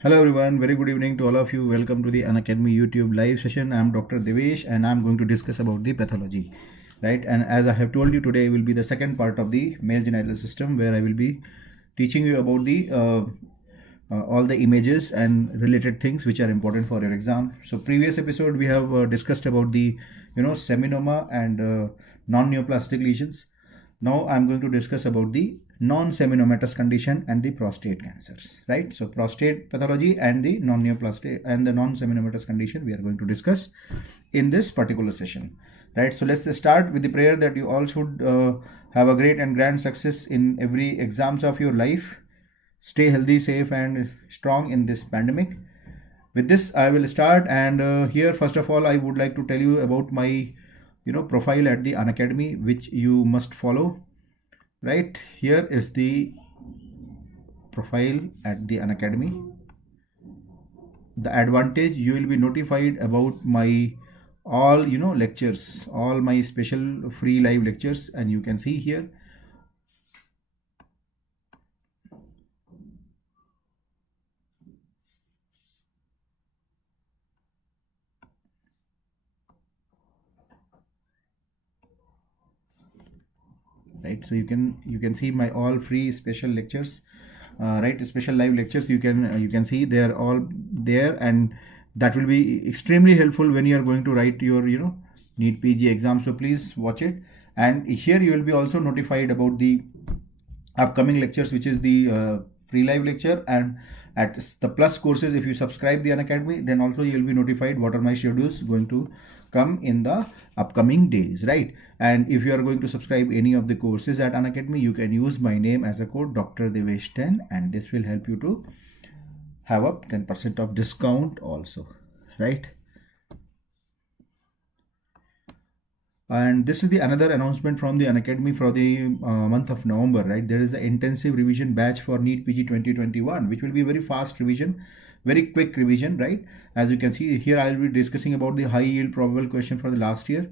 Hello everyone, very good evening to all of you. Welcome to the Unacademy YouTube live session. I am Dr. Devesh and I am going to discuss about the pathology, right? And as I have told you, today will be the second part of the male genital system, where I will be teaching you about the all the images and related things which are important for your exam. So previous episode we have discussed about the seminoma and non-neoplastic lesions. Now I'm going to discuss about the non-seminomatous condition and the prostate cancers, right? So prostate pathology and the non-neoplastic and the non-seminomatous condition we are going to discuss in this particular session, right? So let's start with the prayer that you all should have a great and grand success in every exams of your life. Stay healthy, safe and strong in this pandemic. With this I will start, and here first of all I would like to tell you about my profile at the Unacademy, which you must follow. Right here is the profile at the Unacademy. The advantage, you will be notified about my all lectures, all my special free live lectures, and you can see here right. So you can see my all free special lectures, right, special live lectures. You can see they are all there, and that will be extremely helpful when you are going to write your NEET PG exam. So please watch it, and here you will be also notified about the upcoming lectures, which is the pre-live lecture, and at the plus courses. If you subscribe the Unacademy, then also you will be notified what are my schedules going to come in the upcoming days, right? And if you are going to subscribe any of the courses at Unacademy, you can use my name as a code Dr. Devesh 10, and this will help you to have a 10% of discount also, right? And this is the another announcement from the Unacademy for the month of November, right? There is an intensive revision batch for NEET PG 2021, which will be very fast revision, very quick revision, right? As you can see here, I will be discussing about the high yield probable question for the last year,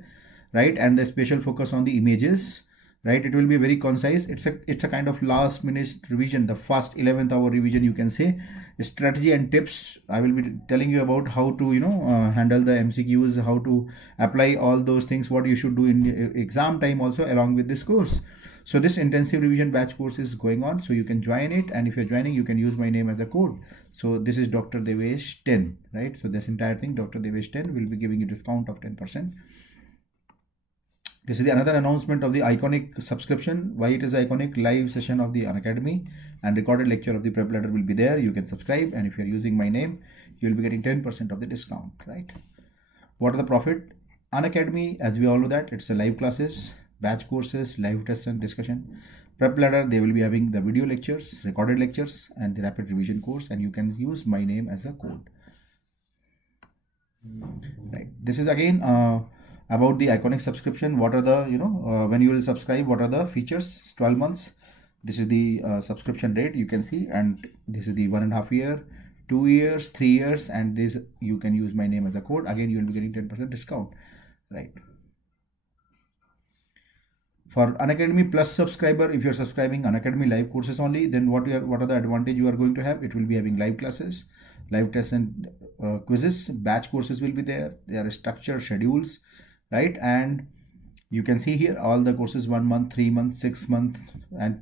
right? And the special focus on the images, right? It will be very concise. It's a kind of last minute revision, the first 11th hour revision, you can say. Strategy and tips, I will be telling you about how to handle the MCQs, how to apply all those things, what you should do in exam time also along with this course. So this intensive revision batch course is going on, so you can join it, and if you're joining, you can use my name as a code. So this is Dr. Devesh 10, right? So this entire thing, Dr. Devesh 10, will be giving you discount of 10%. This is the another announcement of the iconic subscription. Why it is iconic? Live session of the Unacademy and recorded lecture of the prep letter will be there. You can subscribe, and if you're using my name, you will be getting 10% of the discount, right? What are the profit? Unacademy, as we all know that it's a live classes, batch courses, live tests and discussion. Prep letter, they will be having the video lectures, recorded lectures, and the rapid revision course, and you can use my name as a code, right? This is again about the iconic subscription. What are the when you will subscribe, what are the features? 12 months, this is the subscription rate, you can see, and this is the 1.5 year, 2 years, 3 years, and this you can use my name as a code. Again, you will be getting 10% discount, right? For Unacademy Plus subscriber, if you're subscribing Unacademy live courses only, then what are the advantage you are going to have? It will be having live classes, live tests and quizzes. Batch courses will be there. There are structured schedules, right? And you can see here all the courses, 1 month, 3 months, 6 months, and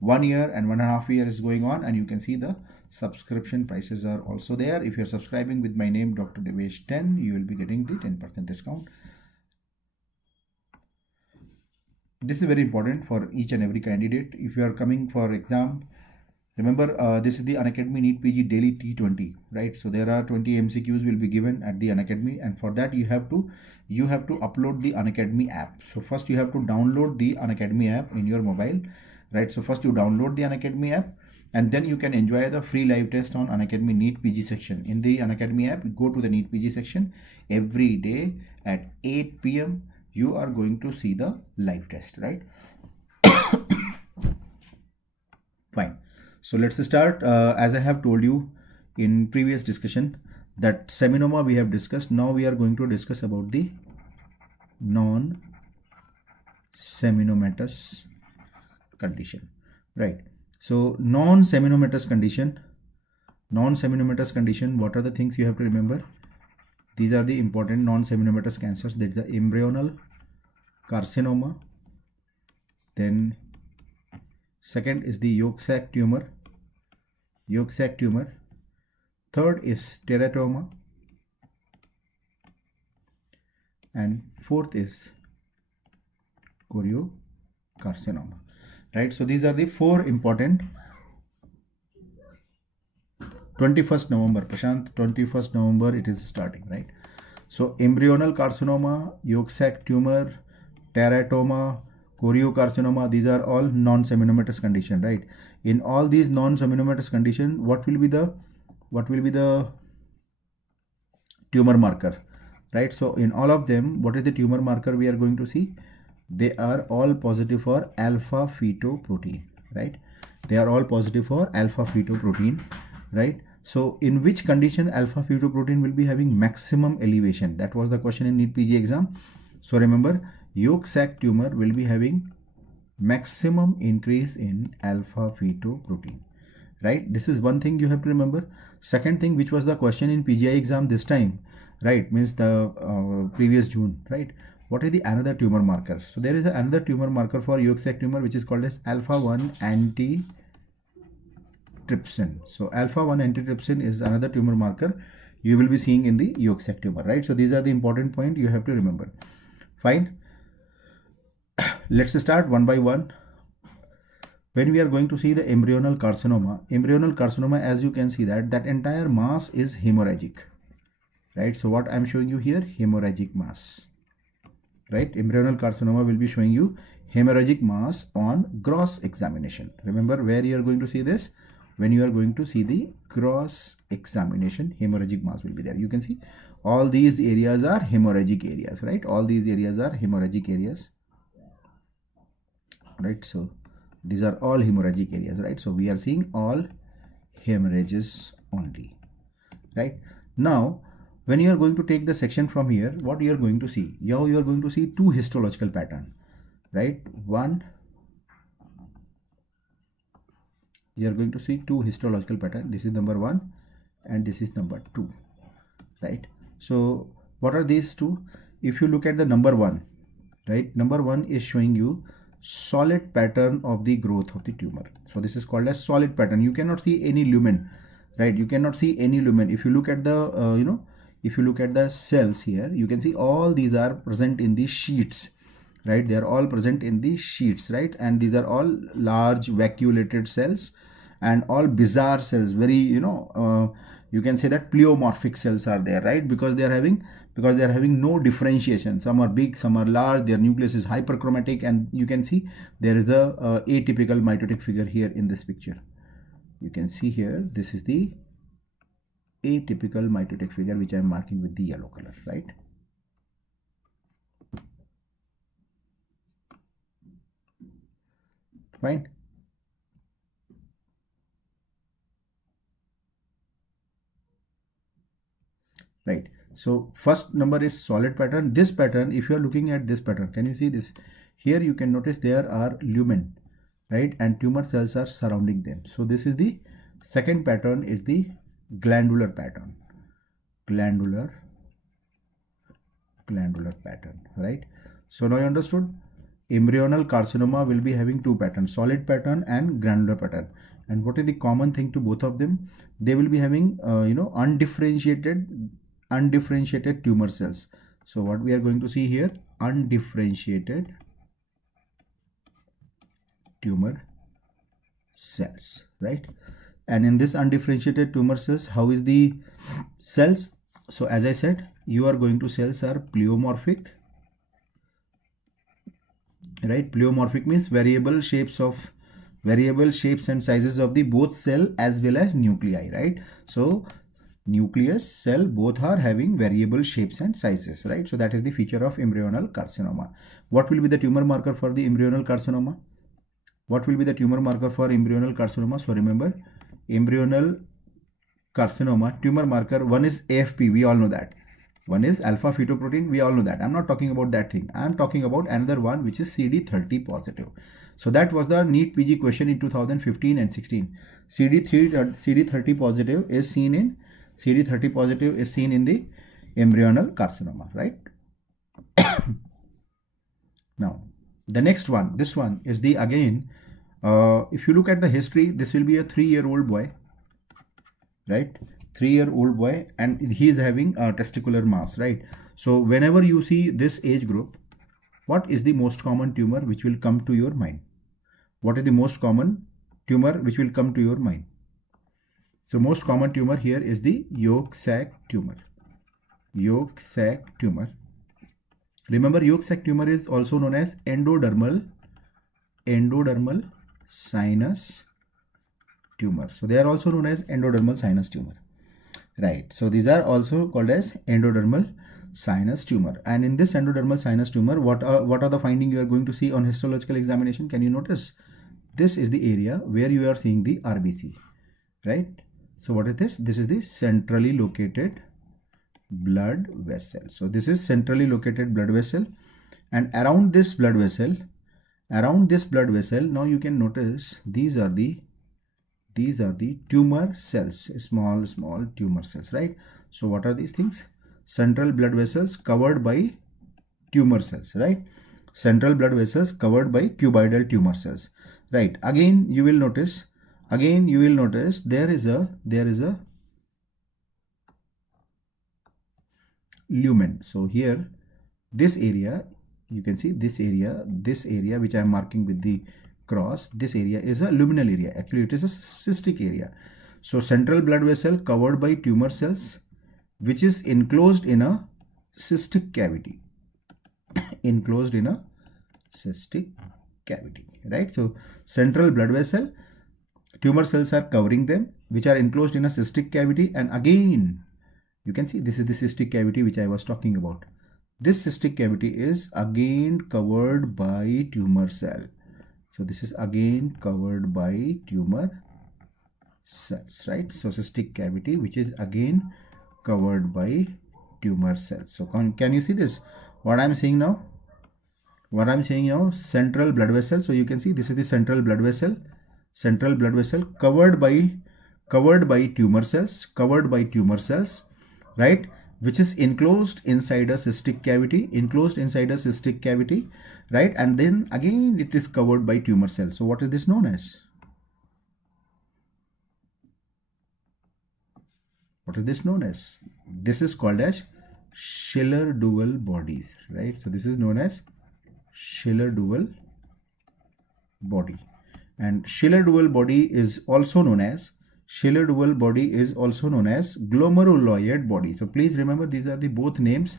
1 year and 1.5 year is going on, and you can see the subscription prices are also there. If you're subscribing with my name Dr. Devesh 10, you will be getting the 10% discount. This is very important for each and every candidate. If you are coming for exam, remember this is the Unacademy NEET PG daily T20, right? So there are 20 MCQs will be given at the Unacademy, and for that you have to upload the Unacademy app. So first you have to download the Unacademy app in your mobile, right? So first you download the Unacademy app, and then you can enjoy the free live test on Unacademy NEET PG section. In the Unacademy app, go to the NEET PG section. Every day at 8 p.m. you are going to see the live test, right? Fine. So let's start. As I have told you in previous discussion that seminoma we have discussed. Now we are going to discuss about the non-seminomatous condition, right? So non-seminomatous condition, Non-seminomatous condition, what are the things you have to remember? These are the important non-seminomatous cancers. That's the embryonal carcinoma. Then second is the yolk sac tumor. Third is teratoma. And fourth is choriocarcinoma. Right? So these are the four important. 21st November, Prashant, 21st November it is starting, right? So embryonal carcinoma, yolk sac tumor, teratoma, choriocarcinoma, these are all non-seminomatous condition, right? In all these non-seminomatous condition, what will be the tumor marker, right? So in all of them, what is the tumor marker we are going to see? They are all positive for alpha fetoprotein, right? They are all positive for alpha fetoprotein, right? So in which condition alpha fetoprotein will be having maximum elevation? That was the question in NEET PG exam. So remember, yolk sac tumor will be having maximum increase in alpha fetoprotein, right? This is one thing you have to remember. Second thing, which was the question in PGI exam this time, right, means the previous June, right? What is the another tumor marker? So there is another tumor marker for yolk sac tumor, which is called as alpha 1 antitrypsin. So alpha 1 antitrypsin is another tumor marker you will be seeing in the yolk sac tumor, right? So these are the important point you have to remember. Fine. Let's start one by one. When we are going to see the embryonal carcinoma, as you can see that entire mass is hemorrhagic, right? So what I'm showing you here, hemorrhagic mass, right? Embryonal carcinoma will be showing you hemorrhagic mass on gross examination. Remember where you are going to see this? When you are going to see the gross examination, hemorrhagic mass will be there. You can see all these areas are hemorrhagic areas, right? All these areas are hemorrhagic areas, right? So these are all hemorrhagic areas, right? So we are seeing all hemorrhages only, right? Now when you are going to take the section from here, what you are going to see? Now you are going to see two histological pattern, right? One, you are going to see two histological pattern. This is number 1 and this is number 2, right? So what are these two? If you look at the number 1, right, number 1 is showing you solid pattern of the growth of the tumor. So this is called as solid pattern. You cannot see any lumen, right? You cannot see any lumen. If you look at the if you look at the cells here, you can see all these are present in the sheets, right? They are all present in the sheets, right? And these are all large vacuolated cells and all bizarre cells, very you can say that pleomorphic cells are there, right? Because they are having no differentiation. Some are big, some are large, their nucleus is hyperchromatic, and you can see there is a atypical mitotic figure here in this picture. You can see here, this is the atypical mitotic figure which I am marking with the yellow color, right? Fine. Right. So first number is solid pattern. This pattern, if you are looking at this pattern, can you see this? Here you can notice there are lumen, right? And tumor cells are surrounding them. So this is the second pattern, is the glandular pattern. Glandular pattern, right? So now you understood. Embryonal carcinoma will be having two patterns, solid pattern and glandular pattern. And what is the common thing to both of them? They will be having undifferentiated tumor cells. So what we are going to see here, undifferentiated tumor cells, right? And in this undifferentiated tumor cells, how is the cells? So as I said, you are going to cells are pleomorphic, right? Pleomorphic means variable shapes and sizes of the both cell as well as nuclei, right? So nucleus, cell, both are having variable shapes and sizes, right? So that is the feature of embryonal carcinoma. What will be the tumor marker for the embryonal carcinoma? What will be the tumor marker for embryonal carcinoma? So remember, embryonal carcinoma tumor marker, one is AFP, we all know that, One is alpha fetoprotein, we all know that. I'm not talking about that thing. I'm talking about another one which is CD30 positive. So that was the NEET PG question in 2015 and 16. CD30 positive is seen in the embryonal carcinoma, right? Now the next one, this one is the again, if you look at the history, this will be a 3-year-old boy, right? 3-year-old boy, and he is having a testicular mass, right? So whenever you see this age group, what is the most common tumor which will come to your mind? What is the most common tumor which will come to your mind? So most common tumor here is the yolk sac tumor. Yolk sac tumor. Remember, yolk sac tumor is also known as endodermal sinus tumor. So they are also known as endodermal sinus tumor, right? So these are also called as endodermal sinus tumor. And in this endodermal sinus tumor, what are the findings you are going to see on histological examination? Can you notice? This is the area where you are seeing the RBC, right? So what is this? This is the centrally located blood vessel. So this is centrally located blood vessel, and around this blood vessel, now you can notice these are the tumor cells, small tumor cells, right? So what are these things? Central blood vessels covered by tumor cells, right? Central blood vessels covered by cuboidal tumor cells, right? Again you will notice there is a lumen. So here, this area, you can see this area which I am marking with the cross, this area is a luminal area. Actually it is a cystic area. So central blood vessel covered by tumor cells, which is enclosed in a cystic cavity. Enclosed in a cystic cavity, right? So central blood vessel, tumor cells are covering them, which are enclosed in a cystic cavity. And again you can see this is the cystic cavity which I was talking about. This cystic cavity is again covered by tumor cell. So this is again covered by tumor cells, right? So cystic cavity which is again covered by tumor cells. So can you see this? What I'm saying now? Central blood vessel. So you can see this is the central blood vessel covered by tumor cells, right? Which is enclosed inside a cystic cavity, right? And then again it is covered by tumor cells. So what is this known as? This is called as Schiller-Duval bodies, right? So this is known as Schiller-Duval body. And Schiller-Duval body is also known as glomeruloid body. So please remember, these are the both names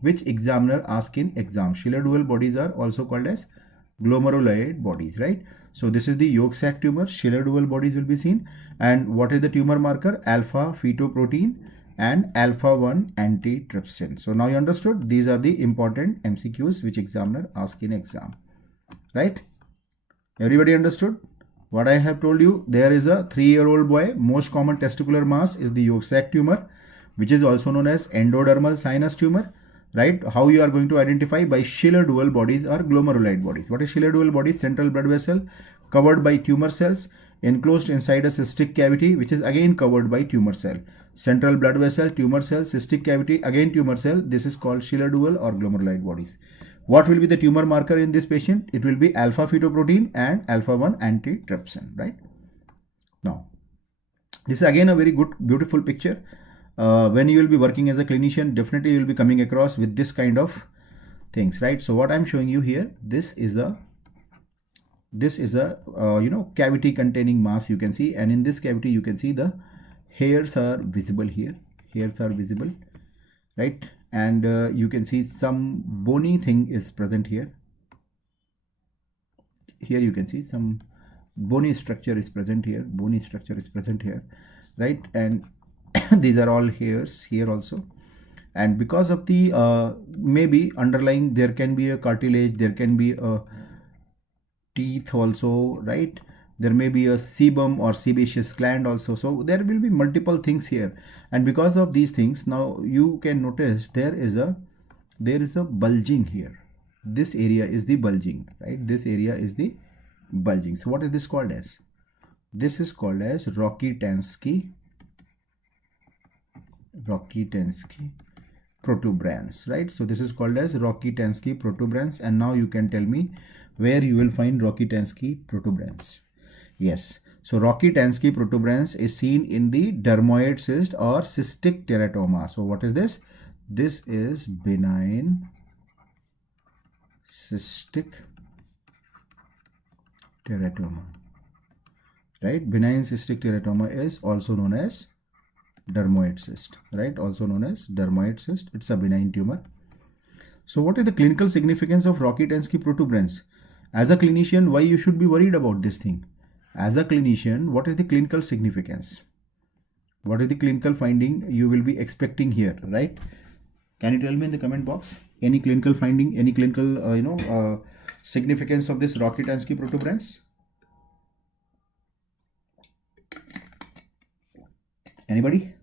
which examiner ask in exam. Schiller-Duval bodies are also called as glomeruloid bodies, right? So this is the yolk sac tumor. Schiller-Duval bodies will be seen. And what is the tumor marker? Alpha fetoprotein and alpha-1 antitrypsin. So now you understood, these are the important MCQs which examiner ask in exam, right? Everybody understood what I have told you? There is a 3-year-old boy, most common testicular mass is the yolk sac tumor, which is also known as endodermal sinus tumor, right? How you are going to identify? By Schiller-Duval bodies or glomeruloid bodies. What is Schiller-Duval bodies? Central blood vessel covered by tumor cells, enclosed inside a cystic cavity, which is again covered by tumor cell. Central blood vessel, tumor cell, cystic cavity, again tumor cell. This is called Schiller-Duval or glomeruloid bodies. What will be the tumor marker in this patient? It will be alpha fetoprotein and alpha-1 antitrypsin, right? Now, this is again a very good, beautiful picture. When you will be working as a clinician, definitely you will be coming across with this kind of things, right? So what I'm showing you here, this is a cavity containing mass, you can see, and in this cavity you can see the hairs are visible here. Hairs are visible, right? And you can see some bony thing is present here. Here you can see some bony structure is present here. Right? And these are all hairs here also. And because of the maybe underlying, there can be a cartilage, there can be a teeth also, right? There may be a sebum or sebaceous gland also. So there will be multiple things here, and because of these things, now you can notice there is a bulging here. This area is the bulging, right? This area is the bulging. So what is this called as? This is called as Rokitansky protuberance, right? So this is called as Rokitansky protuberance, and now you can tell me where you will find Rokitansky protuberance. Yes, so Rokitansky protuberance is seen in the dermoid cyst or cystic teratoma. So what is this? This is benign cystic teratoma, right? Benign cystic teratoma is also known as dermoid cyst, right? Also known as dermoid cyst. It's a benign tumor. So what is the clinical significance of Rokitansky protuberance? As a clinician, why you should be worried about this thing? As a clinician, what is the clinical significance? What is the clinical finding you will be expecting here, right? Can you tell me in the comment box any clinical finding, any clinical significance of this Rokitansky protuberance? Anybody?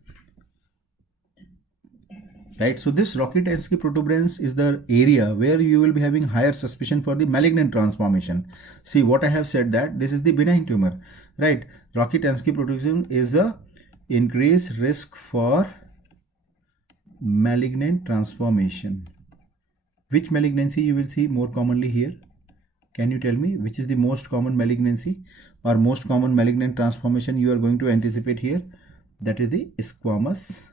Right, so this Rokitansky protuberance is the area where you will be having higher suspicion for the malignant transformation. See what I have said, that this is the benign tumor, right? Rokitansky protuberance is the increased risk for malignant transformation. Which malignancy you will see more commonly here? Can you tell me which is the most common malignancy or most common malignant transformation you are going to anticipate here? That is the squamous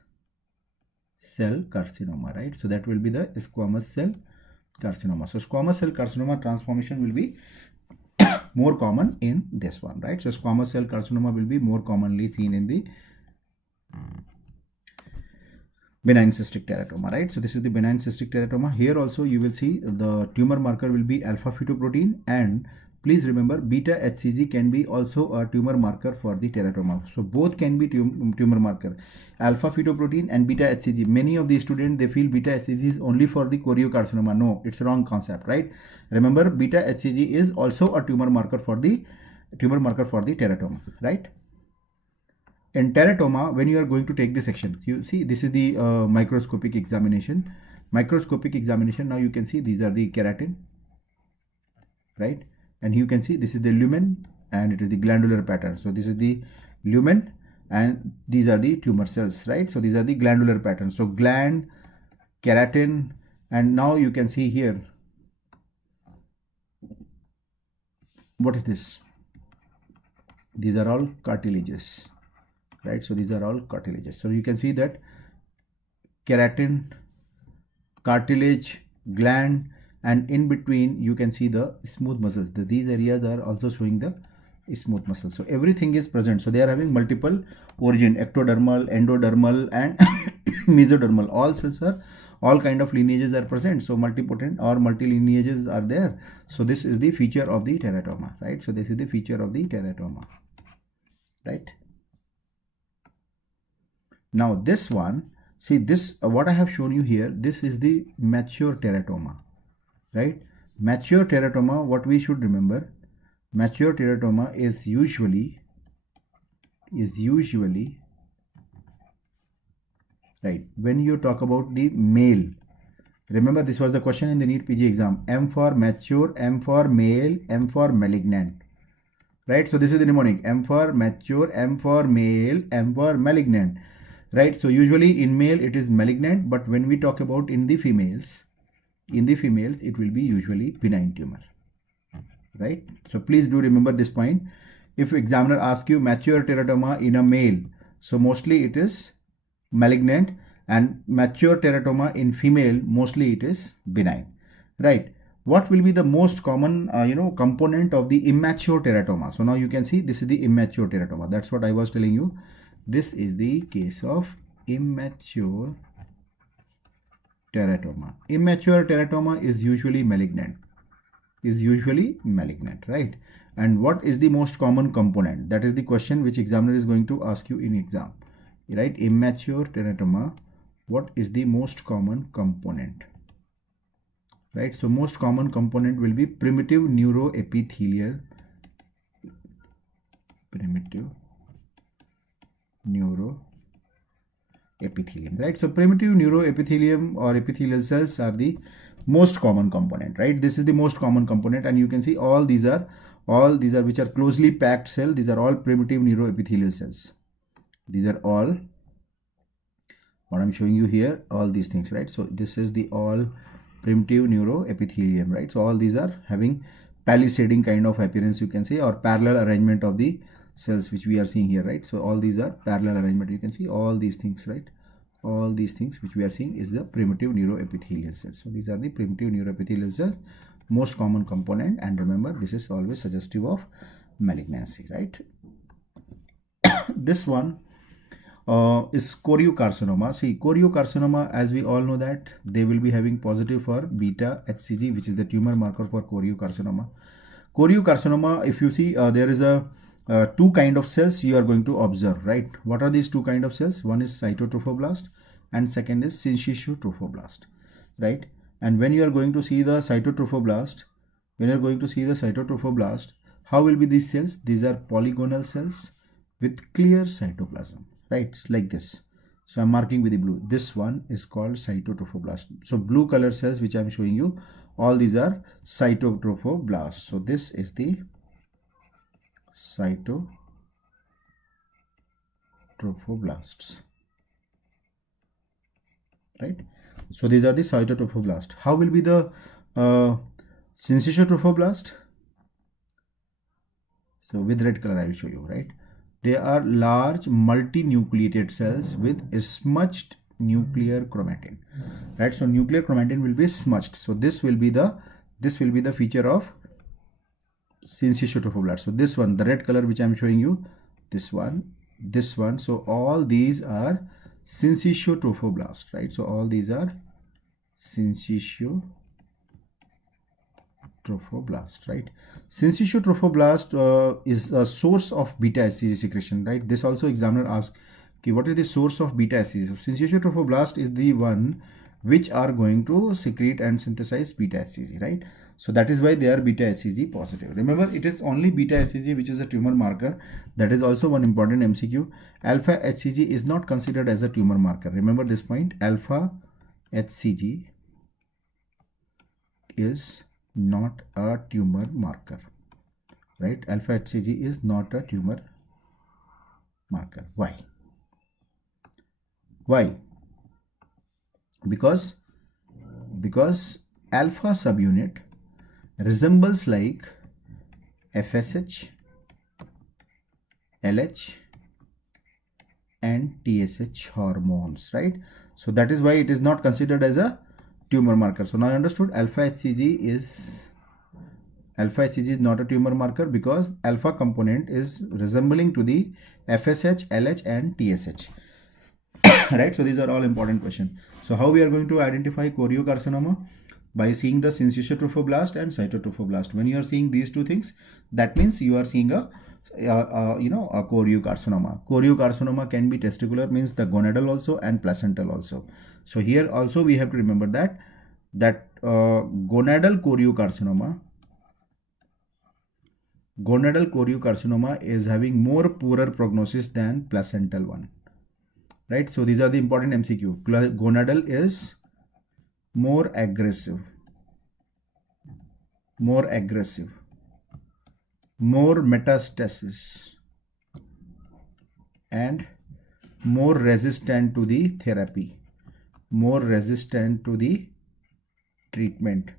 cell carcinoma, right? So that will be the squamous cell carcinoma. So squamous cell carcinoma transformation will be more common in this one, right? So squamous cell carcinoma will be more commonly seen in the benign cystic teratoma, right? So this is the benign cystic teratoma. Here also you will see the tumor marker will be alpha fetoprotein, and please remember beta HCG can be also a tumor marker for the teratoma. So both can be tumor marker, alpha fetoprotein and beta HCG. Many of the students, they feel beta HCG is only for the choriocarcinoma. No, it's a wrong concept, right? Remember beta HCG is also a tumor marker for the teratoma, right? In teratoma, when you are going to take the section, you see this is the microscopic examination. Now you can see these are the keratin, right? And you can see this is the lumen and it is the glandular pattern. So this is the lumen and these are the tumor cells, right? So these are the glandular patterns. So gland, keratin, and now you can see here, what is this? These are all cartilages, right? So these are all cartilages. So you can see that keratin, cartilage, gland, and in between you can see the smooth muscles. These areas are also showing the smooth muscles. So everything is present. So they are having multiple origin, ectodermal, endodermal, and mesodermal. All cells are, all kind of lineages are present. So multipotent or multi lineages are there. So this is the feature of the teratoma, right? So this is the feature of the teratoma, right? Now this one, see this, what I have shown you here, this is the mature teratoma, right? Mature teratoma, what we should remember, mature teratoma is usually right, when you talk about the male, remember this was the question in the NEET PG exam, M for mature, M for male, M for malignant, right? So this is the mnemonic, M for mature, M for male, M for malignant, right? So usually in male it is malignant, but when we talk about in the females it will be usually benign tumor, right? So please do remember this point. If examiner asks you mature teratoma in a male, so mostly it is malignant, and mature teratoma in female, mostly it is benign, right? What will be the most common component of the immature teratoma? So now you can see this is the immature teratoma. That's what I was telling you. This is the case of immature teratoma. Immature teratoma is usually malignant, right? And what is the most common component? That is the question which examiner is going to ask you in exam, right? Immature teratoma, what is the most common component, right? So most common component will be primitive neuroepithelial primitive neuroepithelium, right? So primitive neuroepithelium or epithelial cells are the most common component, right? This is the most common component, and you can see all these are which are closely packed cell. These are all primitive neuroepithelial cells. These are all what I'm showing you here, all these things, right? So this is the all primitive neuroepithelium, right? So all these are having palisading kind of appearance, you can say, or parallel arrangement of the cells which we are seeing here, right? So all these are parallel arrangement, you can see all these things, right? All these things which we are seeing is the primitive neuroepithelial cells. So these are the primitive neuroepithelial cells, most common component, and remember this is always suggestive of malignancy, right? This one is choriocarcinoma. See, choriocarcinoma, as we all know that they will be having positive for beta HCG, which is the tumor marker for choriocarcinoma. Choriocarcinoma, if you see, there is a two kind of cells you are going to observe, right? What are these two kind of cells? One is cytotrophoblast and second is syncytial trophoblast, right? And when you are going to see the cytotrophoblast, how will be these cells? These are polygonal cells with clear cytoplasm, right? Like this. So I'm marking with the blue. This one is called cytotrophoblast. So blue color cells which I'm showing you, all these are cytotrophoblast. So this is the cytotrophoblasts, right? So these are the cytotrophoblast. How will be the syncytial trophoblast? So with red color I will show you, right? They are large multinucleated cells with smudged nuclear chromatin, right? So nuclear chromatin will be smudged. So this will be the feature of syncytial trophoblast. So this one, the red color which I am showing you, this one. So all these are syncytial trophoblast, right? So all these are syncytial trophoblast, right? Syncytial trophoblast is a source of beta HCG secretion, right? This also examiner asks, okay, what is the source of beta HCG? So syncytial trophoblast is the one which are going to secrete and synthesize beta HCG, right? So that is why they are beta HCG positive. Remember, it is only beta HCG which is a tumor marker. That is also one important MCQ. Alpha HCG is not considered as a tumor marker. Remember this point. Alpha HCG is not a tumor marker, right? Alpha HCG is not a tumor marker. Why? Because alpha subunit resembles like FSH, LH and TSH hormones, right? So that is why it is not considered as a tumor marker. So now I understood alpha HCG is not a tumor marker because alpha component is resembling to the FSH, LH and TSH. Right? So these are all important questions. So how we are going to identify choriocarcinoma? By seeing the syncytial trophoblast and cytotrophoblast. When you are seeing these two things, that means you are seeing a choriocarcinoma. Choriocarcinoma can be testicular, means the gonadal also and placental also. So here also we have to remember that gonadal choriocarcinoma is having more poorer prognosis than placental one, right? So these are the important MCQ. Gonadal is more aggressive, more metastasis and more resistant to the therapy, more resistant to the treatment.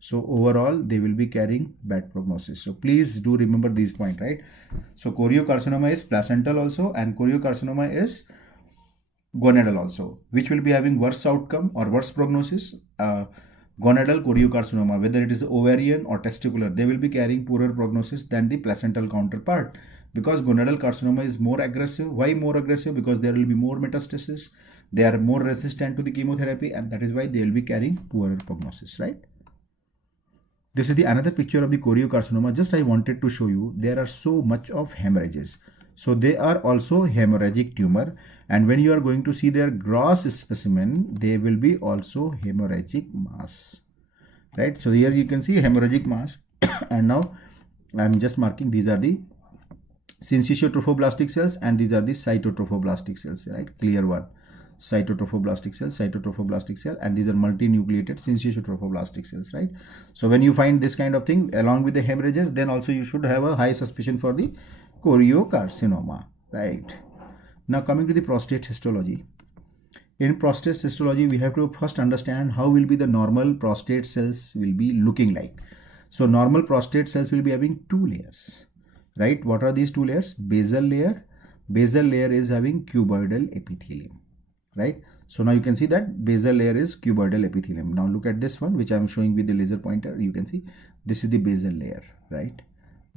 So overall they will be carrying bad prognosis. So please do remember these points, right? So choriocarcinoma is placental also and choriocarcinoma is gonadal also. Which will be having worse outcome or worse prognosis? Gonadal choriocarcinoma, whether it is ovarian or testicular, they will be carrying poorer prognosis than the placental counterpart because gonadal carcinoma is more aggressive. Why more aggressive? Because there will be more metastasis, they are more resistant to the chemotherapy, and that is why they will be carrying poorer prognosis, right? This is the another picture of the choriocarcinoma. Just I wanted to show you, there are so much of hemorrhages. So they are also hemorrhagic tumor, and when you are going to see their gross specimen, they will be also hemorrhagic mass, right? So here you can see hemorrhagic mass and now I am just marking these are the syncytiotrophoblastic cells, and these are the cytotrophoblastic cells, right? Clear one. Cytotrophoblastic cell, and these are multinucleated syncytiotrophoblastic cells, right? So when you find this kind of thing along with the hemorrhages, then also you should have a high suspicion for the choriocarcinoma, right? Now coming to the prostate histology. In prostate histology, we have to first understand how will be the normal prostate cells will be looking like. So normal prostate cells will be having two layers, right? What are these two layers? Basal layer. Basal layer is having cuboidal epithelium, right? So now you can see that basal layer is cuboidal epithelium. Now look at this one, which I am showing with the laser pointer. You can see this is the basal layer, right?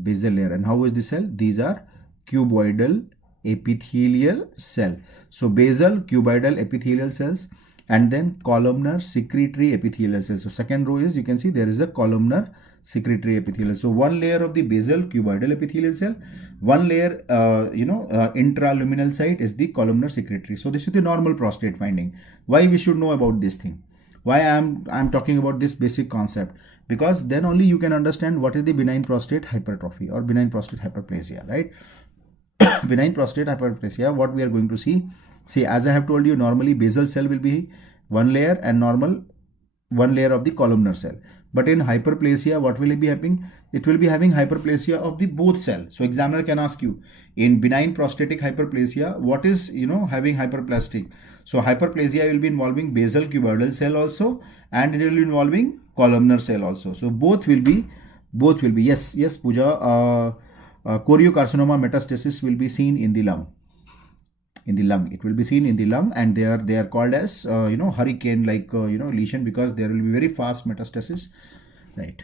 Basal layer. And how is the cell? These are cuboidal epithelial cell. So basal cuboidal epithelial cells, and then columnar secretory epithelial cells. So second row is, you can see there is a columnar secretory epithelial. So one layer of the basal cuboidal epithelial cell, one layer intraluminal site is the columnar secretory. So this is the normal prostate finding. Why we should know about this thing? Why I'm talking about this basic concept? Because then only you can understand what is the benign prostate hypertrophy or benign prostate hyperplasia, right? Benign prostate hyperplasia, what we are going to see, as I have told you, normally basal cell will be one layer and normal one layer of the columnar cell. But in hyperplasia, what will it be happening? It will be having hyperplasia of the both cell. So examiner can ask you, in benign prostatic hyperplasia, what is having hyperplastic? So hyperplasia will be involving basal cuboidal cell also, and it will be involving columnar cell also. So both will be yes Pooja, choriocarcinoma metastasis will be seen in the lung. It will be seen in the lung, and they are called as hurricane like lesion, because there will be very fast metastasis, right?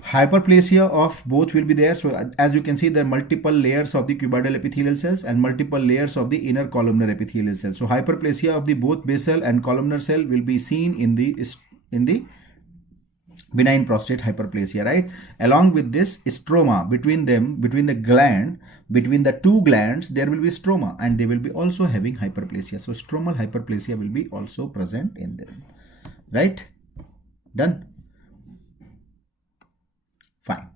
Hyperplasia of both will be there. So as you can see, there are multiple layers of the cuboidal epithelial cells and multiple layers of the inner columnar epithelial cells. So hyperplasia of the both basal and columnar cell will be seen in the benign prostate hyperplasia, right? Along with this stroma between them, between the two glands, there will be stroma, and they will be also having hyperplasia. So stromal hyperplasia will be also present in them, right? Done. Fine.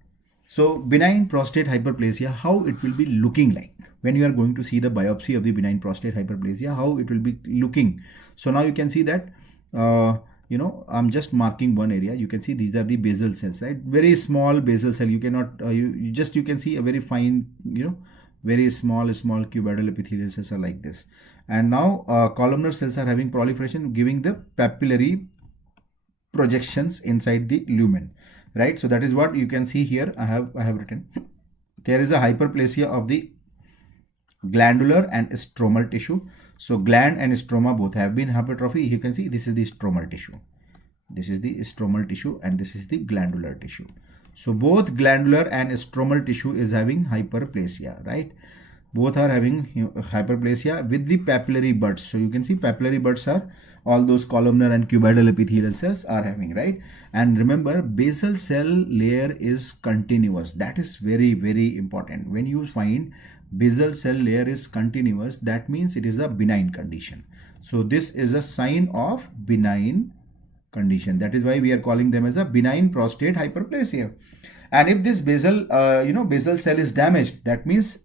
So benign prostate hyperplasia, how it will be looking like when you are going to see the biopsy of the benign prostate hyperplasia, how it will be looking. So now you can see that I'm just marking one area. You can see these are the basal cells, right? Very small basal cell. You cannot you can see a very fine very small cuboidal epithelial cells are like this. And now columnar cells are having proliferation, giving the papillary projections inside the lumen, right? So that is what you can see here. I have written there is a hyperplasia of the glandular and stromal tissue. So gland and stroma both have been hypertrophy. You can see this is the stromal tissue. This is the stromal tissue, and this is the glandular tissue. So both glandular and stromal tissue is having hyperplasia, right? Both are having hyperplasia with the papillary buds. So you can see papillary buds are all those columnar and cuboidal epithelial cells are having, right? And remember, basal cell layer is continuous. That is very, very important. When you find basal cell layer is continuous, that means it is a benign condition. So this is a sign of benign condition. That is why we are calling them as a benign prostate hyperplasia. And if this basal cell is damaged, that means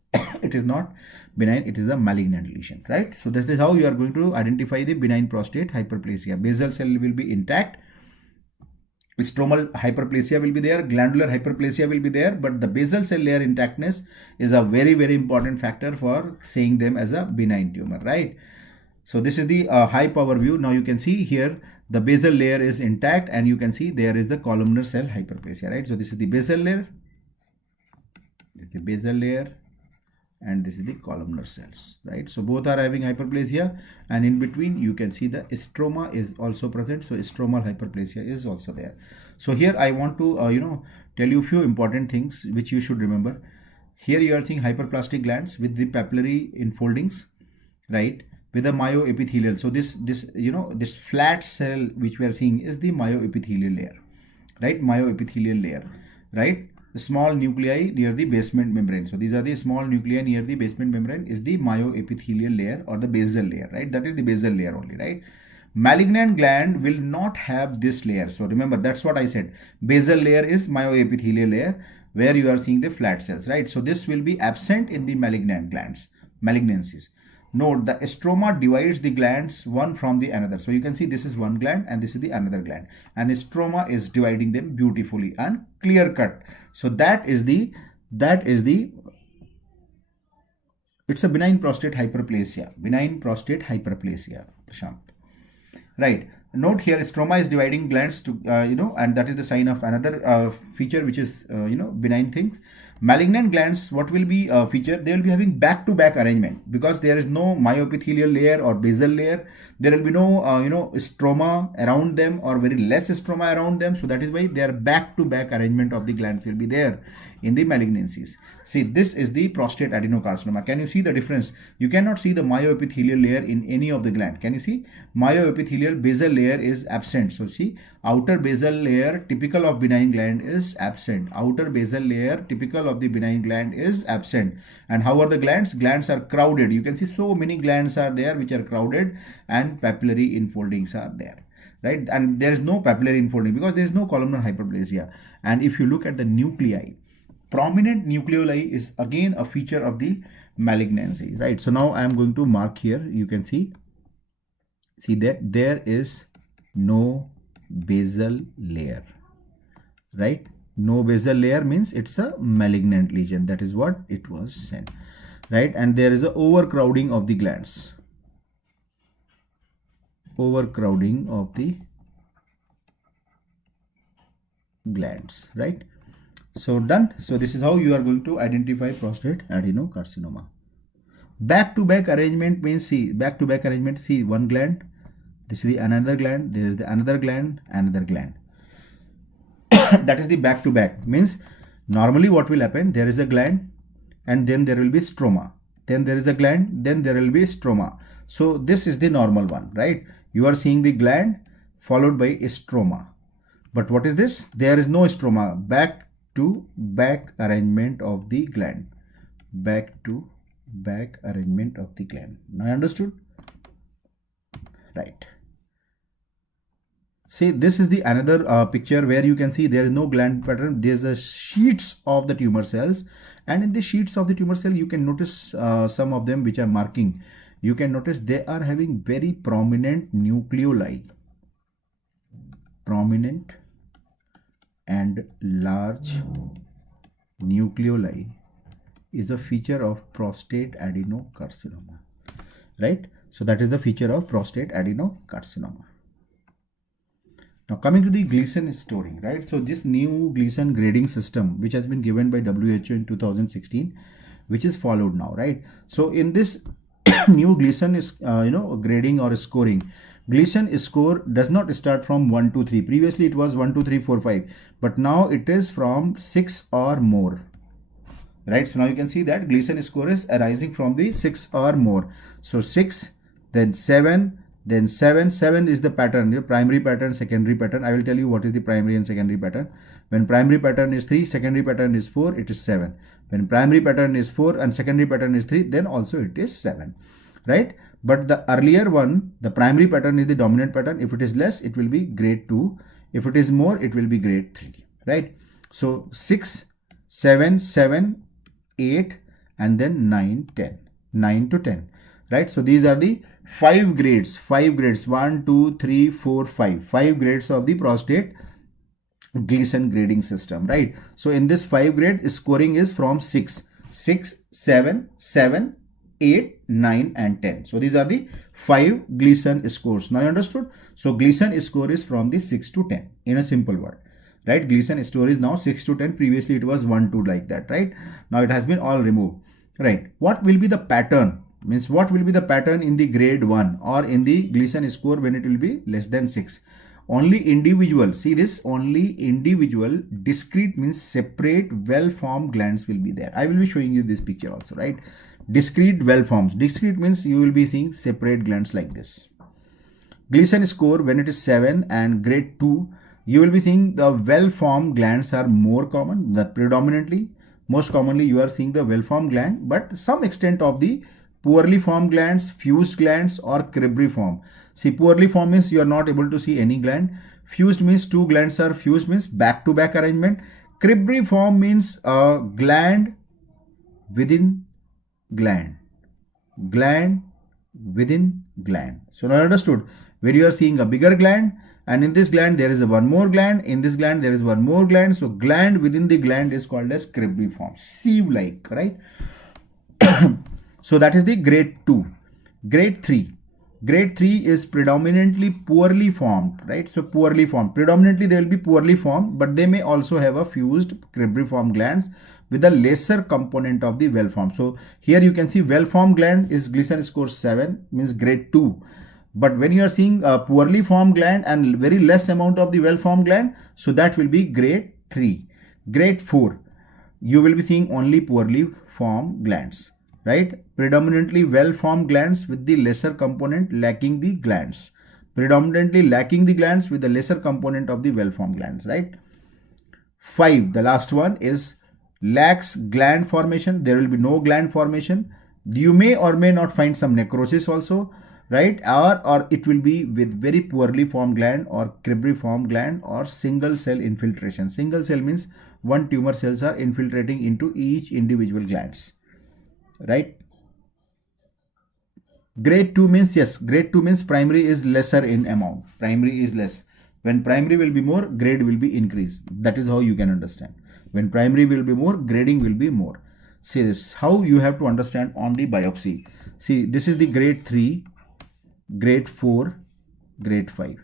it is not benign, it is a malignant lesion, right? So this is how you are going to identify the benign prostate hyperplasia. Basal cell will be intact, stromal hyperplasia will be there, glandular hyperplasia will be there, but the basal cell layer intactness is a very, very important factor for saying them as a benign tumor, right? So this is the high power view. Now you can see here the basal layer is intact, and you can see there is the columnar cell hyperplasia, right? So this is the basal layer, this is the basal layer, and this is the columnar cells, right? So both are having hyperplasia, and in between you can see the stroma is also present. So stromal hyperplasia is also there. So here I want to tell you a few important things which you should remember. Here you are seeing hyperplastic glands with the papillary enfoldings, right, with the myoepithelial. So this flat cell which we are seeing is the myoepithelial layer, right? Myoepithelial layer, right? The small nuclei near the basement membrane. So these are the small nuclei near the basement membrane is the myoepithelial layer or the basal layer, right? That is the basal layer only, right? Malignant gland will not have this layer. So remember, that's what I said. Basal layer is myoepithelial layer. where you are seeing the flat cells, right? So this will be absent in the malignant glands, malignancies. Note, the stroma divides the glands one from the another. So you can see this is one gland and this is the another gland, and stroma is dividing them beautifully and clear cut. So that is the it's a benign prostate hyperplasia, Prashant, right? Note here, stroma is dividing glands to and that is the sign of another feature, which is benign things. Malignant glands, what will be a feature? They will be having back-to-back arrangement, because there is no myoepithelial layer or basal layer. There will be no stroma around them, or very less stroma around them. So that is why their back-to-back arrangement of the glands will be there in the malignancies. See, this is the prostate adenocarcinoma. Can you see the difference? You cannot see the myoepithelial layer in any of the gland. Can you see? Myoepithelial basal layer is absent. So see, outer basal layer typical of benign gland is absent. Outer basal layer typical of the benign gland is absent. And how are the glands? Glands are crowded. You can see so many glands are there which are crowded, and papillary infoldings are there, right? And there is no papillary infolding because there is no columnar hyperplasia. And if you look at the nuclei, prominent nucleoli is again a feature of the malignancy, right? So now I am going to mark here. You can see that there is no basal layer, right? No basal layer means it's a malignant lesion. That is what it was said, right? And there is a overcrowding of the glands. Overcrowding of the glands, right? So done. So this is how you are going to identify prostate adenocarcinoma. Back-to-back arrangement means, see, back-to-back arrangement, see, one gland, this is the another gland, there is the another gland, another gland. That is the back-to-back. Means normally what will happen, there is a gland and then there will be stroma. Then there is a gland, then there will be stroma. So this is the normal one, right? You are seeing the gland followed by a stroma. But what is this? There is no stroma. Back-to-back arrangement of the gland. Back-to-back arrangement of the gland. Now understood? Right. See, this is the another picture where you can see there is no gland pattern. There's a sheets of the tumor cells, and in the sheets of the tumor cell you can notice some of them which are marking. You can notice they are having very prominent nucleoli. Prominent and large nucleoli is a feature of prostate adenocarcinoma, right? So that is the feature of prostate adenocarcinoma. Now coming to the Gleason story, right? So this new Gleason grading system, which has been given by WHO in 2016, which is followed now, right? So in this new Gleason is grading or scoring. Gleason score does not start from 1, 2, 3. Previously it was 1, 2, 3, 4, 5, but now it is from 6 or more, right? So now you can see that Gleason score is arising from the 6 or more. So 6, then 7, then 7. 7 is the pattern, the primary pattern, secondary pattern. I will tell you what is the primary and secondary pattern. When primary pattern is 3, secondary pattern is 4, it is 7. When primary pattern is 4 and secondary pattern is 3, then also it is 7, right? But the earlier one, the primary pattern is the dominant pattern. If it is less, it will be grade 2. If it is more, it will be grade 3, right? So 6, 7, 7, 8, and then 9, 10. 9 to 10, right? So these are the 5 grades. 1, 2, 3, 4, 5. 5 grades of the prostate Gleason grading system, right? So in this 5 grade, scoring is from 6, 7, 7, 8, 9, and 10. So these are the 5 Gleason scores. Now you understood? So Gleason score is from the 6 to 10 in a simple word, right? Gleason score is now 6 to 10. Previously it was 1, 2 like that, right? Now it has been all removed, right? What will be the pattern? Means what will be the pattern in the grade 1 or in the Gleason score when it will be less than 6? Only individual, see this, only individual, discrete means separate well-formed glands will be there. I will be showing you this picture also, right? Discrete well forms. Discrete means you will be seeing separate glands like this. Gleason score when it is 7 and grade 2, you will be seeing the well-formed glands are more common. That predominantly, most commonly you are seeing the well-formed gland, but some extent of the poorly formed glands, fused glands, or cribriform. See, poorly formed means you are not able to see any gland. Fused means 2 glands are fused, means back-to-back arrangement. Cribriform means a gland within gland. Gland within gland. So now understood. When you are seeing a bigger gland, and in this gland there is a one more gland, in this gland there is one more gland. So gland within the gland is called as cribriform, sieve-like, right? So that is the grade 2. Grade 3. Grade 3 is predominantly poorly formed, right? So poorly formed. Predominantly they will be poorly formed, but they may also have a fused cribriform glands with a lesser component of the well-formed. So here you can see well-formed gland is Gleason score 7, means grade 2. But when you are seeing a poorly formed gland and very less amount of the well-formed gland, so that will be grade 3. Grade 4, you will be seeing only poorly formed glands, right? Predominantly well-formed glands with the lesser component lacking the glands. Predominantly lacking the glands with the lesser component of the well-formed glands, right? 5, the last one is lacks gland formation. There will be no gland formation. You may or may not find some necrosis also, right? Or it will be with very poorly formed gland or cribriform gland or single cell infiltration. Single cell means one tumor cells are infiltrating into each individual glands, right? Grade 2 means, yes, grade 2 means primary is lesser in amount. Primary is less. When primary will be more, grade will be increased. That is how you can understand. When primary will be more, grading will be more. See this, how you have to understand on the biopsy. See, this is the grade 3, grade 4, grade 5,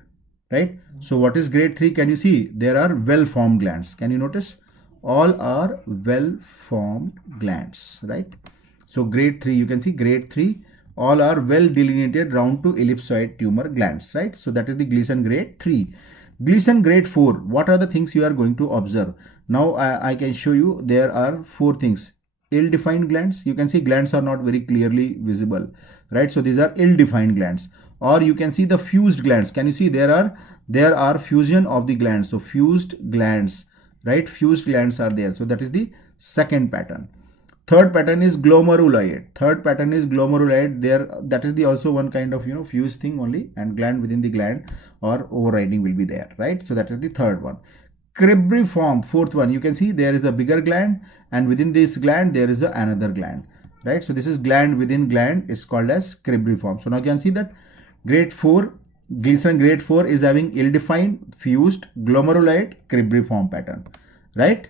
right? So what is grade 3? Can you see? There are well-formed glands. Can you notice? All are well-formed glands, right? So grade 3, you can see grade 3, all are well delineated round to ellipsoid tumor glands, right? So that is the Gleason grade 3. Gleason grade 4, what are the things you are going to observe? Now I can show you. There are 4 things. Ill-defined glands. You can see glands are not very clearly visible, right? So these are ill-defined glands. Or you can see the fused glands. Can you see there are fusion of the glands? So fused glands, right? Fused glands are there. So that is the second pattern. Third pattern is glomeruloid. Third pattern is glomeruloid. There, that is the also one kind of fused thing only, and gland within the gland or overriding will be there, right? So that is the third one. Cribriform, fourth one. You can see there is a bigger gland, and within this gland there is another gland, right? So this is gland within gland is called as cribriform. So now you can see that grade 4, Gleason grade 4 is having ill-defined, fused, glomeruloid, cribriform pattern, right?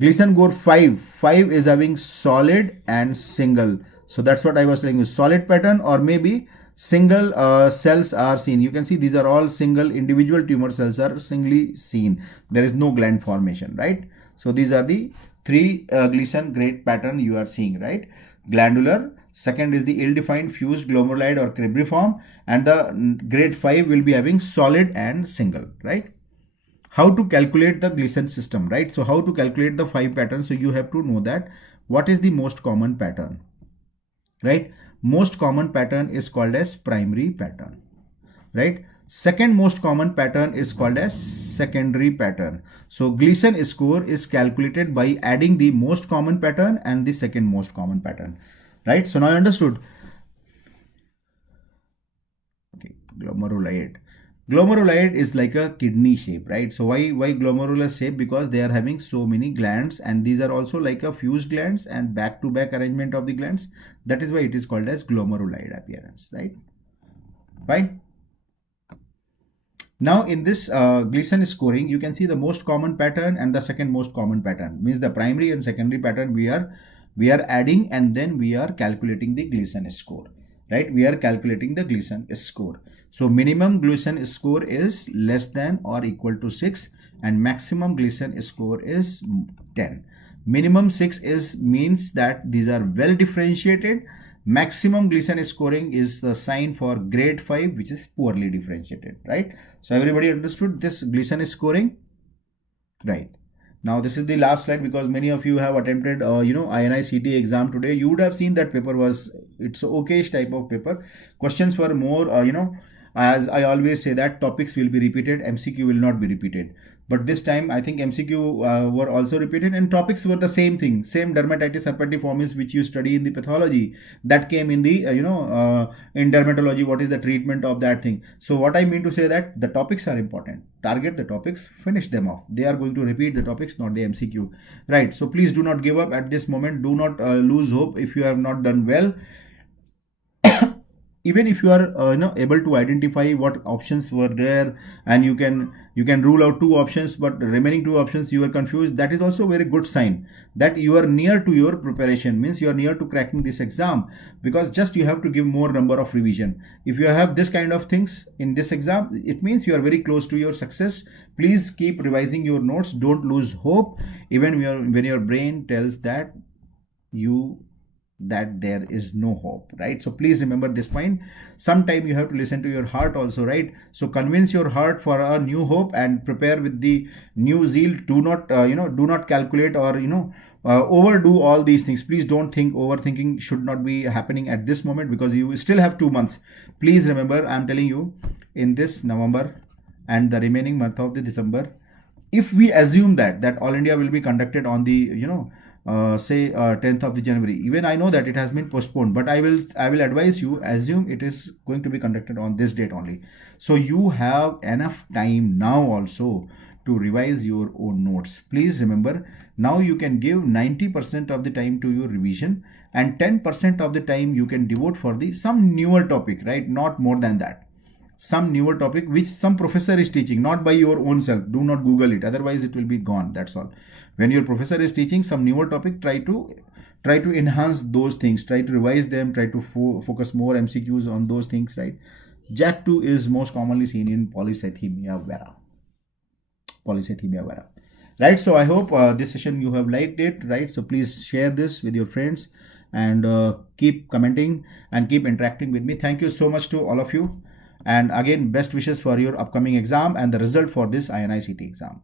Gleason grade 5 is having solid and single. So that's what I was telling you, solid pattern or maybe single cells are seen. You can see these are all single individual tumor cells are singly seen. There is no gland formation, right? So these are the 3 Gleason grade pattern you are seeing, right? Glandular, second is the ill-defined, fused, glomeruloid or cribriform, and the grade 5 will be having solid and single, right? How to calculate the Gleason system, right? So how to calculate the 5 patterns? So you have to know that what is the most common pattern, right? Most common pattern is called as primary pattern, right? Second most common pattern is called as secondary pattern. So Gleason score is calculated by adding the most common pattern and the second most common pattern, right? So now I understood. Okay, glomeruloid. Glomeruloid is like a kidney shape, right? So why glomerular shape? Because they are having so many glands, and these are also like a fused glands and back-to-back arrangement of the glands. That is why it is called as glomeruloid appearance, right? Fine. Now in this Gleason scoring, you can see the most common pattern and the second most common pattern. Means the primary and secondary pattern we are adding, and then we are calculating the Gleason score, right? We are calculating the Gleason score. So minimum Gleason score is less than or equal to 6, and maximum Gleason score is 10. Minimum 6 means that these are well differentiated. Maximum Gleason scoring is the sign for grade 5, which is poorly differentiated, right? So everybody understood this Gleason scoring, right? Now this is the last slide, because many of you have attempted INI-CT exam today. You would have seen that paper was, it's a okayish type of paper. Questions were more as I always say that topics will be repeated, MCQ will not be repeated. but this time I think MCQ were also repeated, and topics were the same thing, same dermatitis herpetiformis which you study in the pathology, that came in the in dermatology, what is the treatment of that thing. So what I mean to say that the topics are important, target the topics, finish them off. They are going to repeat the topics, not the MCQ, right? So please do not give up at this moment, do not lose hope if you have not done well. Even if you are able to identify what options were there, and you can rule out two options, but the remaining two options you are confused, that is also a very good sign that you are near to your preparation, means you are near to cracking this exam, because just you have to give more number of revision. If you have this kind of things in this exam, it means you are very close to your success. Please keep revising your notes, don't lose hope, even when your brain tells that there is no hope, right? So please remember this point. Sometime you have to listen to your heart also, right? So convince your heart for a new hope and prepare with the new zeal. Do not do not calculate or overdo all these things. Please don't think. Overthinking should not be happening at this moment, because you still have 2 months. Please remember, I'm telling you, in this November and the remaining month of the December, if we assume that All India will be conducted on the say 10th of the January, even I know that it has been postponed, but I will advise you, assume it is going to be conducted on this date only. So you have enough time now also to revise your own notes. Please remember, now you can give 90% of the time to your revision, and 10% of the time you can devote for the some newer topic, right? Not more than that. Some newer topic which some professor is teaching, not by your own self. Do not Google it, otherwise it will be gone. That's all. When your professor is teaching some newer topic, try to enhance those things, try to revise them, try to focus more MCQs on those things, right? JAT2 is most commonly seen in polycythemia vera. Right? So I hope this session you have liked it, right? So please share this with your friends, and keep commenting and keep interacting with me. Thank you so much to all of you. And again, best wishes for your upcoming exam and the result for this INI-CT exam.